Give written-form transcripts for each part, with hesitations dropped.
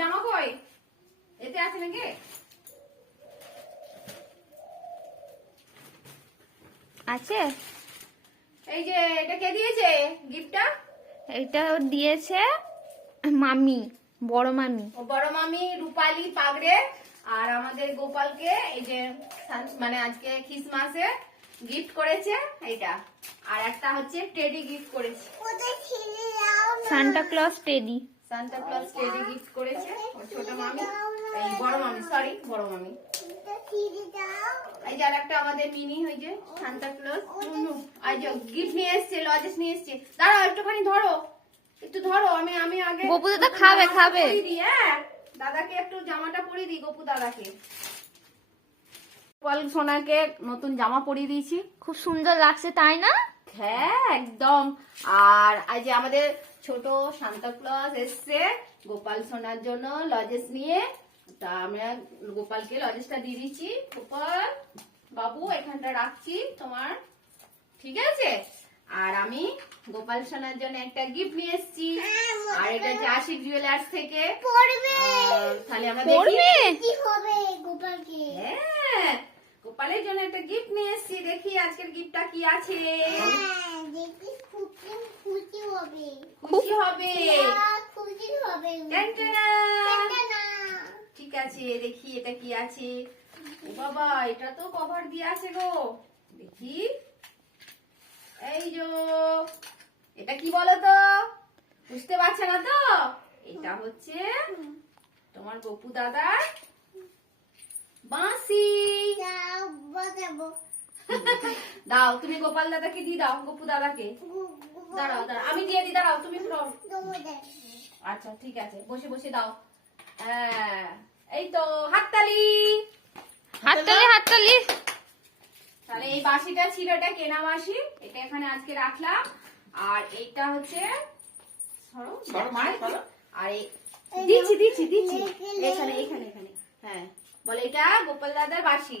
জামা কই? এতে আছে নাকি? আছে। এই যে এটা কে দিয়েছে গিফটটা? এটা দিয়েছে মামি, বড় মামি। ও বড় মামি রূপালী পাগড়ে। আর আমাদের গোপালকে এই যে মানে আজকে ক্রিসমাসে গিফট করেছে এইটা। আর একটা হচ্ছে টেডি গিফট করেছে। Santa Claus teddy. Santa Claus teddy gift করেছে ওর ছোট মামি, এই বড় মামি, সরি বড় মামি। এই যে আরেকটা আমাদের মিনি হই যে সান্টা ক্লজ। আর যে গিফট নিয়ে এসেছে, লজেস নিয়ে এসেছে। দাঁড়াও একটুখানি ধরো, একটু ধরো। আমি আগে গপু দাদা খাবে খাবে। হ্যাঁ, দাদাকে একটু জামাটা পরিয়ে দিই, গপু দাদাকে। গোপাল সোনাকে নতুন জামা পরিয়ে দিয়েছি। খুব সুন্দর লাগছে তাই না? হ্যাঁ একদম। আর আজ আমাদের ছোট সান্তা ক্লজ এসছে গোপাল সোনার জন্য লজেস নিয়ে। তা আমরা গোপালকে লজেসটা দিয়ে দিচ্ছি। গোপাল বাবু এখানটা রাখছি তোমার, ঠিক আছে? আর আমি গোপাল সোনার জন্য একটা গিফট নিয়ে এসেছি। আর এটা হচ্ছে আশিক জুয়েলার্স থেকে। তাহলে আমরা দেখি কি হবে গোপালকে। হ্যাঁ, গোপালের জন্য একটা গিফট নিয়ে এসেছি। দেখি আজকের গিফটটা কি আছে। খুশি হবে। ঠিক আছে, দেখি এটা কি আছে। ও বাবা, এটা তো কভার দিয়ে আছে গো। দেখি, এই যে এটা কি বলো তো, বুঝতে পারছে না তো? এটা হচ্ছে তোমার গপু দাদার বাঁশি। দাও তুমি গোপাল দাদাকে দিয়ে দাও, গপু দাদাকে। দাঁড়াও দাঁড়াও, আমি দিয়ে দিই, দাঁড়াও তুমি। আচ্ছা ঠিক আছে, বসে বসে দাও। হ্যাঁ, এই তো হাততালি হাততালি হাততালি। তাহলে এই বাঁশিটা ছিল, এটা কেনা বাঁশি। এটা এখানে আজকে রাখলাম। আর এইটা হচ্ছে আর দিচ্ছি দিচ্ছি দিচ্ছি এখানে এখানে এখানে। হ্যাঁ বলে এটা গোপাল দাদার বাঁশি।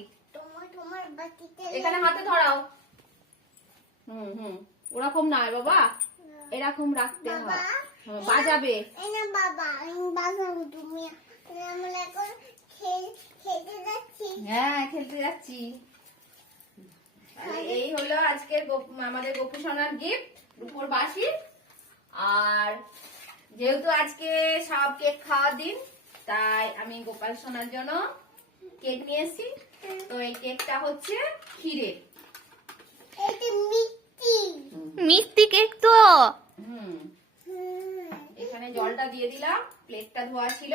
এখানে হাতে ধরাও। ওরকম নয় বাবা, এরকম রাখতে হয়, বাজাবে। হ্যাঁ খেলতে যাচ্ছি। এই হলো আজকে আমাদের গপু সোনার গিফট, রূপোর বাঁশি। আর যেহেতু আজকে সব কেক খাওয়ার দিন, তাই আমি গোপাল সোনার জন্য কেক নিয়ে এসেছি। তো এই কেকটা হচ্ছে ক্ষীরের, মিষ্টি কেক তো। এখানে জলটা দিয়ে দিলাম, প্লেটটা ধোয়া ছিল।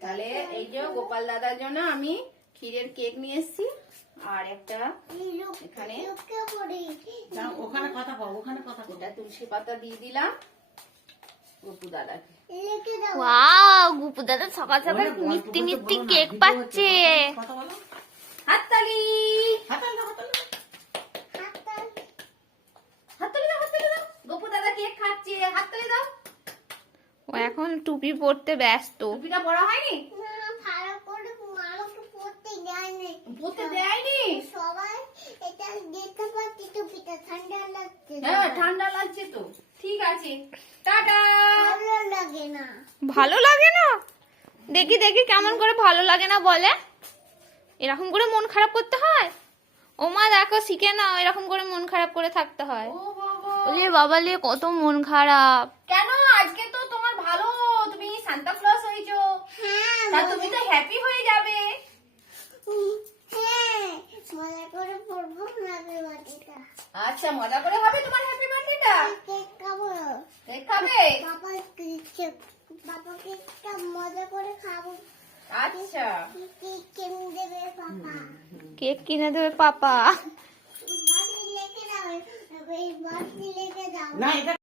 তাহলে এই যে গোপাল দাদার জন্য আমি ক্ষীরের কেক নিয়ে এসেছি। আর একটা এখানে ওখানে কথা বল, ওখানে কথা বল। ওটা তুলসী পাতা দিয়ে দিলাম গপু দাদাকে। ওয়াও, গপু দাদা সকাল সকাল মিষ্টি মিষ্টি কেক পাচ্ছে। হাততালি হাততালি হাততালি হাততালি দাও, হাততালি দাও। গপু দাদা কেক খাচ্ছে, হাততালি দাও। ও এখন টুপি পরতে ব্যস্ত। টুপিটা পরা হয়নি? পরতে দেয়নি। হ্যাঁ ঠান্ডা লাগছে তো, ঠিক আছে টাটা। ভালো লাগে না? দেখি দেখি কেমন করে ভালো লাগে না বলে। এরকম করে মন খারাপ করতে হয়? ও মা দেখো, শিখে নাও, এরকম করে মন খারাপ করে থাকতে হয়। ও বাবা, ওলে বাবা লে, কত মন খারাপ। কেন? আজকে তো তোমার ভালো, তুমি সান্তা ক্লজ হয়েছো। তা তুমি তো হ্যাপি হয়ে যাবে। আচ্ছা মজা করে হবে তোমার হ্যাপি বার্থডেটা। কেক খাবে? আচ্ছা কেক কিনে দেবে পাপা। না এটা